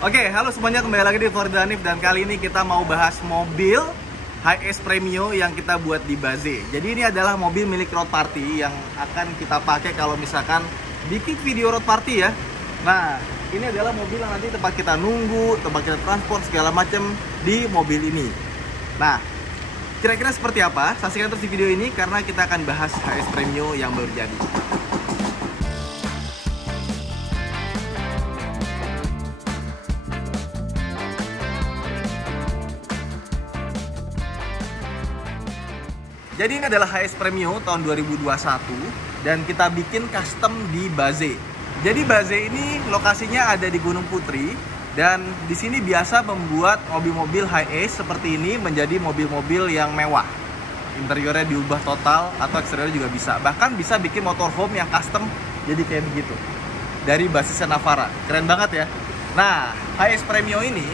Oke, halo semuanya, kembali lagi di Ford Hanif dan kali ini kita mau bahas mobil HS Premio yang kita buat di Baze. Jadi ini adalah mobil milik road party yang akan kita pakai kalau misalkan bikin video road party ya. Nah, ini adalah mobil yang nanti tempat kita nunggu, tempat kita transport segala macam di mobil ini. Nah, kira-kira seperti apa? Saksikan terus di video ini karena kita akan bahas HS Premio yang baru jadi. Jadi ini adalah HS Premio tahun 2021 dan kita bikin custom di Baze. Jadi Baze ini lokasinya ada di Gunung Putri dan di sini biasa membuat mobil-mobil high-ace seperti ini menjadi mobil-mobil yang mewah. Interiornya diubah total atau eksteriornya juga bisa. Bahkan bisa bikin motorhome yang custom jadi kayak begitu. Dari basisnya Navara. Keren banget ya. Nah, HS Premio ini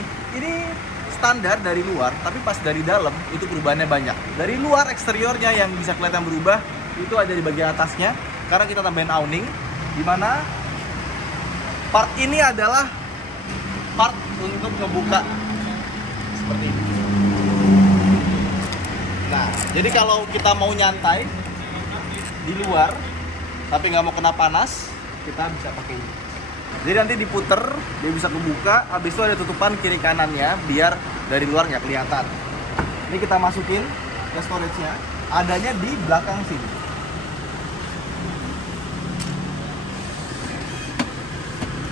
standar dari luar, tapi pas dari dalam itu perubahannya banyak. Dari luar eksteriornya yang bisa kelihatan berubah itu ada di bagian atasnya karena kita tambahin awning, dimana part ini adalah part untuk ngebuka seperti ini. Nah, jadi kalau kita mau nyantai di luar tapi nggak mau kena panas, kita bisa pakai ini. Jadi nanti diputer, dia bisa kebuka, habis itu ada tutupan kiri kanannya biar dari luar nggak kelihatan. Ini kita masukin ke storage-nya, adanya di belakang sini.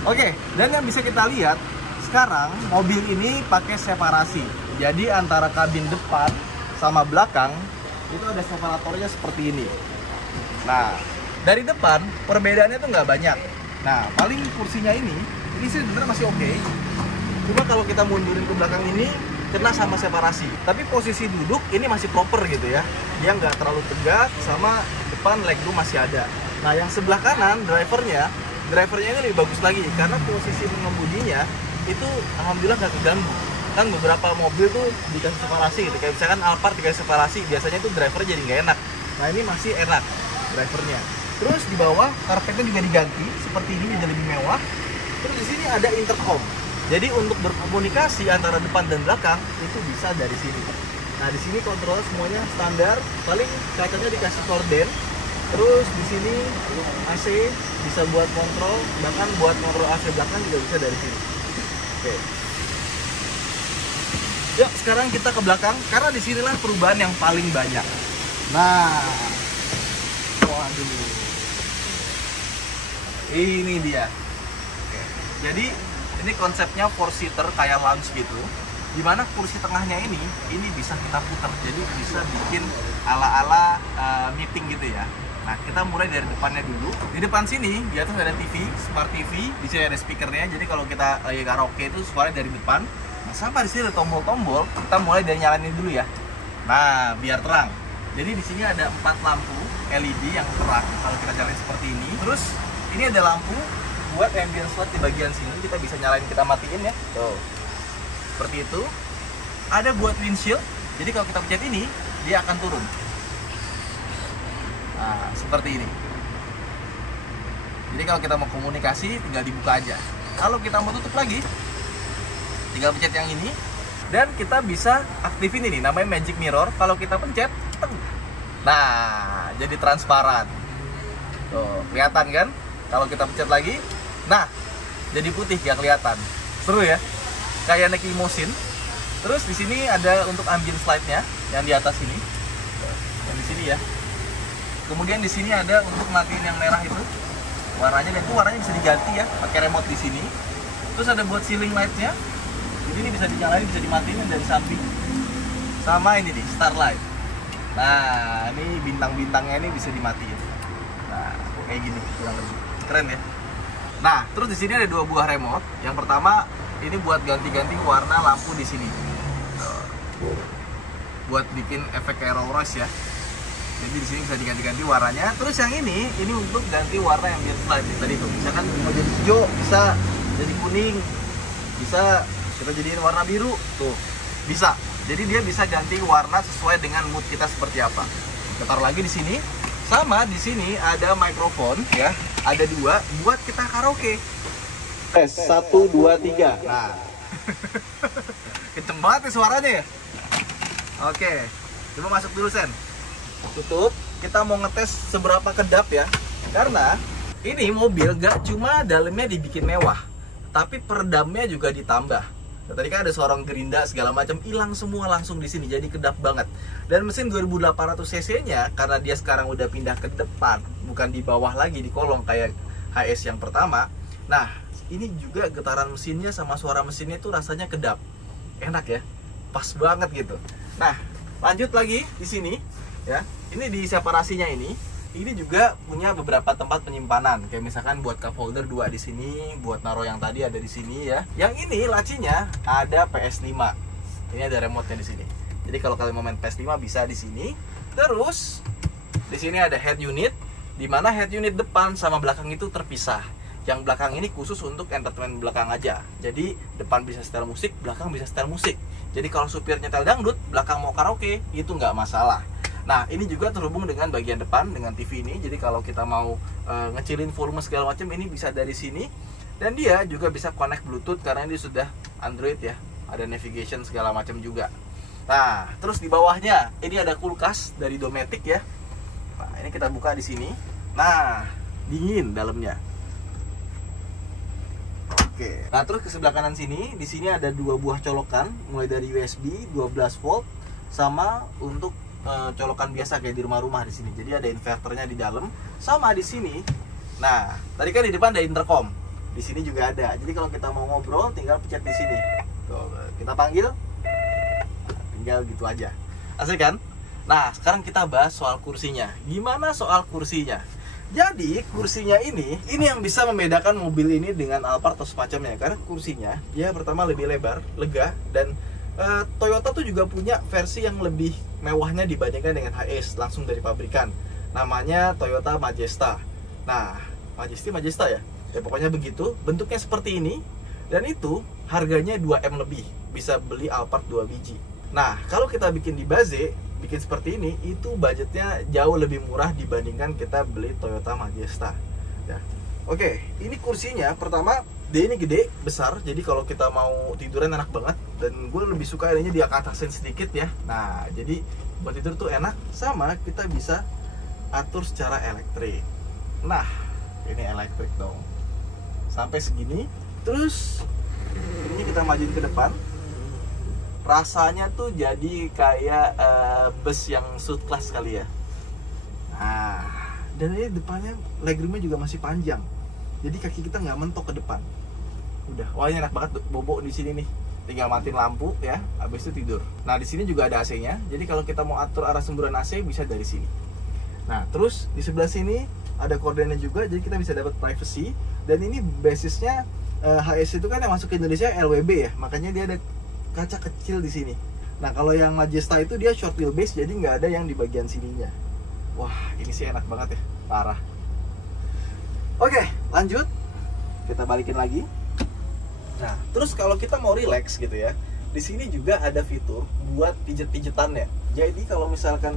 Oke, dan yang bisa kita lihat sekarang mobil ini pakai separasi. Jadi antara kabin depan sama belakang itu ada separatornya seperti ini. Nah, dari depan perbedaannya tuh nggak banyak. Nah, paling kursinya ini sih sebenarnya masih oke. Cuma kalau kita mundurin ke belakang ini kena sama separasi. Tapi posisi duduk ini masih proper gitu ya. Dia nggak terlalu tegak, sama depan legroom masih ada. Nah, yang sebelah kanan drivernya ini lebih bagus lagi karena posisi pengemudinya itu alhamdulillah nggak keganggu. Kan beberapa mobil tuh dikasih separasi gitu. Kayak misalkan Alphard dikasih separasi, biasanya tuh driver jadi nggak enak. Nah, ini masih enak drivernya. Terus di bawah karpetnya juga diganti seperti ini jadi lebih mewah. Terus di sini ada intercom. Jadi untuk berkomunikasi antara depan dan belakang itu bisa dari sini. Nah, di sini kontrol semuanya standar. Paling kacanya dikasih korden. Terus di sini AC bisa buat kontrol, bahkan buat kontrol AC belakang juga bisa dari sini. Oke. Yuk, sekarang kita ke belakang karena disinilah perubahan yang paling banyak. Nah, waduh. Ini dia. Oke. Jadi ini konsepnya 4-seater kayak lounge gitu. Dimana kursi tengahnya ini bisa kita putar. Jadi bisa bikin ala-ala meeting gitu ya. Nah, kita mulai dari depannya dulu. Di depan sini di atas ada TV, smart TV. Di sini ada speakernya. Jadi kalau kita lagi karaoke itu suaranya dari depan. Nah, sama di sini ada tombol-tombol. Kita mulai dari nyalain dulu ya. Nah, biar terang. Jadi di sini ada 4 lampu LED yang terang kalau kita nyalain seperti ini. Terus ini ada lampu buat ambient light di bagian sini, kita bisa nyalain, kita matiin ya. Tuh. Seperti itu. Ada buat windshield. Jadi kalau kita pencet ini, dia akan turun. Nah, seperti ini. Jadi kalau kita mau komunikasi, tinggal dibuka aja. Kalau kita mau tutup lagi, tinggal pencet yang ini. Dan kita bisa aktifin ini, namanya magic mirror. Kalau kita pencet, nah, jadi transparan. Tuh, kelihatan kan? Kalau kita pencet lagi, nah, jadi putih, gak kelihatan. Seru ya? Kayak naik limosin. Terus di sini ada untuk ambient slide-nya yang di atas ini. Yang di sini ya. Kemudian di sini ada untuk matiin yang merah itu warnanya, dan itu warnanya bisa diganti ya, pakai remote di sini. Terus ada buat ceiling light-nya. Jadi ini bisa dinyalain, bisa dimatiin dari samping. Sama ini nih, starlight. Nah, ini bintang-bintangnya ini bisa dimatiin. Nah, kayak gini kurang lebih. Keren ya. Nah, terus di sini ada 2 buah remote. Yang pertama ini buat ganti-ganti warna lampu di sini. Buat bikin efek kayak Rolls Royce ya. Jadi di sini bisa diganti-ganti warnanya. Terus yang ini untuk ganti warna yang biar slide tadi tuh. Misalkan mau jadi hijau, bisa jadi kuning, bisa kita jadiin warna biru tuh. Bisa. Jadi dia bisa ganti warna sesuai dengan mood kita seperti apa. Kita taruh lagi di sini. Sama di sini ada mikrofon ya, ada 2 buat kita karaoke. Tes 1 2 3. Nah. Kenceng banget nih suaranya ya. Oke, coba masuk dulu Sen. Tutup. Kita mau ngetes seberapa kedap ya. Karena ini mobil gak cuma dalamnya dibikin mewah, tapi peredamnya juga ditambah. Nah, tadi kan ada seorang gerinda segala macam, hilang semua langsung di sini, jadi kedap banget. Dan mesin 2800 cc-nya karena dia sekarang udah pindah ke depan, bukan di bawah lagi di kolong kayak HS yang pertama. Nah, ini juga getaran mesinnya sama suara mesinnya tuh rasanya kedap. Enak ya. Pas banget gitu. Nah, lanjut lagi di sini ya. Ini di separasinya ini juga punya beberapa tempat penyimpanan, kayak misalkan buat cup holder 2 di sini, buat naruh yang tadi ada di sini ya. Yang ini lacinya ada PS5. Ini ada remote-nya di sini. Jadi kalau kalian mau main PS5 bisa di sini. Terus di sini ada head unit, di mana head unit depan sama belakang itu terpisah. Yang belakang ini khusus untuk entertainment belakang aja. Jadi depan bisa setel musik, belakang bisa setel musik. Jadi kalau supir nyetel dangdut, belakang mau karaoke, itu nggak masalah. Nah, ini juga terhubung dengan bagian depan dengan TV ini. Jadi kalau kita mau ngecilin volume segala macam, ini bisa dari sini. Dan dia juga bisa connect Bluetooth karena ini sudah Android ya. Ada navigation segala macam juga. Nah, terus di bawahnya ini ada kulkas dari Dometic ya. Nah, ini kita buka di sini. Nah, dingin dalamnya. Oke. Nah, terus ke sebelah kanan sini, di sini ada 2 buah colokan, mulai dari USB 12 volt sama untuk colokan biasa kayak di rumah-rumah di sini. Jadi ada inverternya di dalam, sama di sini. Nah, tadi kan di depan ada intercom. Di sini juga ada. Jadi kalau kita mau ngobrol, tinggal pencet di sini. Tuh, kita panggil, tinggal gitu aja. Asik kan? Nah, sekarang kita bahas soal kursinya. Gimana soal kursinya? Jadi kursinya ini yang bisa membedakan mobil ini dengan Alphard atau semacamnya. Karena kursinya dia pertama lebih lebar, lega, dan Toyota tuh juga punya versi yang lebih mewahnya dibandingkan dengan HS langsung dari pabrikan. Namanya Toyota Majesta. Nah, Majesta ya. Ya pokoknya begitu. Bentuknya seperti ini. Dan itu harganya 2M lebih. Bisa beli Alphard 2 biji. Nah, kalau kita bikin di Baze, bikin seperti ini, itu budgetnya jauh lebih murah dibandingkan kita beli Toyota Majesta ya. Oke, ini kursinya pertama dia ini gede, besar, jadi kalau kita mau tiduran enak banget. Dan gue lebih suka ini dia ke atasin sedikit ya. Nah, jadi buat tidur tuh enak, sama kita bisa atur secara elektrik. Nah, ini elektrik dong sampai segini. Terus ini kita majuin ke depan, rasanya tuh jadi kayak bus yang suit class kali ya. Nah, dan ini depannya legroomnya juga masih panjang, jadi kaki kita nggak mentok ke depan. Udah, wah ini enak banget bobo di sini nih. Tinggal matiin lampu ya, habis itu tidur. Nah, di sini juga ada AC-nya. Jadi kalau kita mau atur arah semburan AC bisa dari sini. Nah, terus di sebelah sini ada kordennya juga, jadi kita bisa dapat privacy. Dan ini basisnya HS itu kan yang masuk ke Indonesia LWB ya, makanya dia ada kaca kecil di sini. Nah, kalau yang Majesta itu dia short wheelbase, jadi nggak ada yang di bagian sininya. Wah, ini sih enak banget ya, parah. Oke, lanjut. Kita balikin lagi. Nah, terus kalau kita mau relax gitu ya, di sini juga ada fitur buat pijet-pijetannya. Jadi kalau misalkan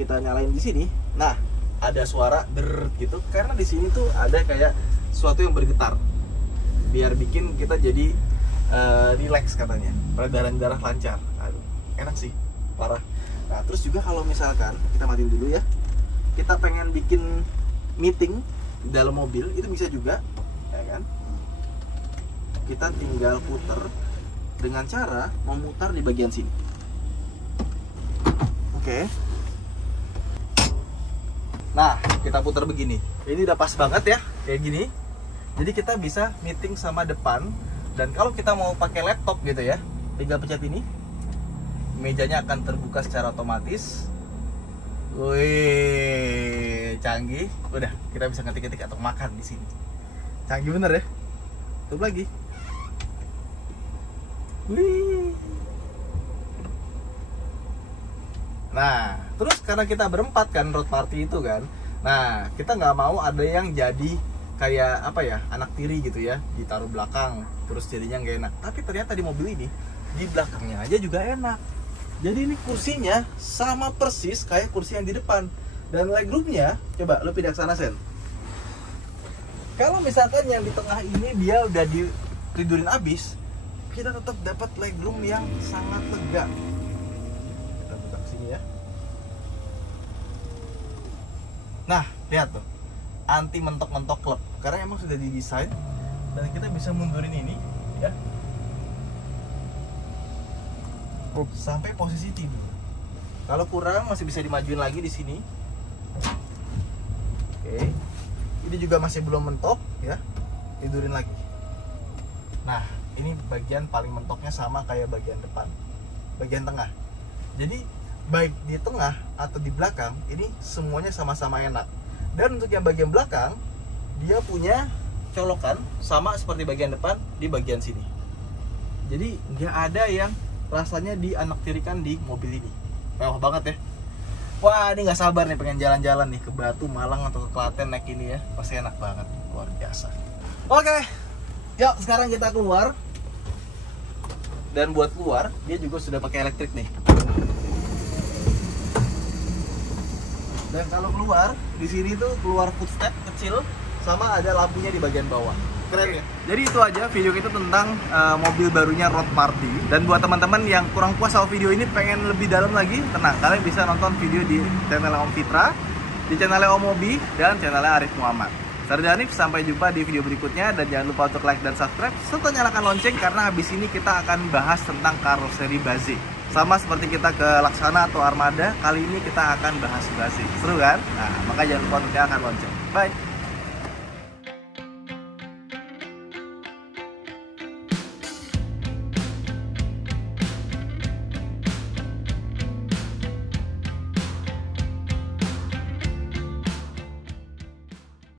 kita nyalain di sini, nah ada suara der gitu, karena di sini tuh ada kayak sesuatu yang bergetar, biar bikin kita jadi relax katanya, peredaran darah lancar. Aduh, enak sih, parah. Nah, terus juga kalau misalkan kita matiin dulu ya, kita pengen bikin meeting di dalam mobil, itu bisa juga, ya kan? Kita tinggal puter dengan cara memutar di bagian sini. Oke. Nah, kita putar begini. Ini udah pas banget ya, kayak gini. Jadi kita bisa meeting sama depan. Dan kalau kita mau pakai laptop gitu ya, tinggal pencet ini. Mejanya akan terbuka secara otomatis. Wih, canggih. Udah, kita bisa ngetik-ngetik atau makan di sini. Canggih bener ya. Tutup lagi. Wih. Nah, terus karena kita berempat kan, road party itu kan. Nah, kita nggak mau ada yang jadi kayak apa ya, anak tiri gitu ya, ditaruh belakang, terus jadinya nggak enak. Tapi ternyata di mobil ini, di belakangnya aja juga enak. Jadi ini kursinya sama persis kayak kursi yang di depan. Dan legroomnya, coba lu pindah ke sana Sen. Kalau misalkan yang di tengah ini dia udah ditidurin abis, kita tetap dapat legroom yang sangat lega. Kita buka sini ya. Nah, lihat tuh, anti mentok-mentok klep, karena emang sudah didesain dan kita bisa mundurin ini ya sampai posisi tidur. Kalau kurang masih bisa dimajuin lagi di sini. Oke, ini juga masih belum mentok ya, tidurin lagi. Nah, ini bagian paling mentoknya sama kayak bagian depan, bagian tengah. Jadi baik di tengah atau di belakang ini semuanya sama-sama enak. Dan untuk yang bagian belakang dia punya colokan sama seperti bagian depan di bagian sini. Jadi nggak ada yang rasanya dianaktirikan di mobil ini. Mewah banget ya. Wah, ini nggak sabar nih pengen jalan-jalan nih ke Batu, Malang atau ke Klaten naik ini ya. Pasti enak banget, luar biasa. Oke, yuk sekarang kita keluar. Dan buat keluar dia juga sudah pakai elektrik nih. Dan kalau keluar di sini tuh keluar footstep kecil sama ada lampunya di bagian bawah. Keren ya. Jadi itu aja video kita tentang mobil barunya Road Party. Dan buat teman-teman yang kurang puas sama video ini pengen lebih dalam lagi, tenang, kalian bisa nonton video di channel Om Fitra, di channel Om Mobi, dan channel Arif Muhammad. Saya Hanif, sampai jumpa di video berikutnya dan jangan lupa untuk like dan subscribe serta nyalakan lonceng karena habis ini kita akan bahas tentang karoseri base. Sama seperti kita ke Laksana atau Armada, kali ini kita akan bahas base. Seru kan? Nah, makanya jangan lupa untuk nyalakan lonceng. Bye.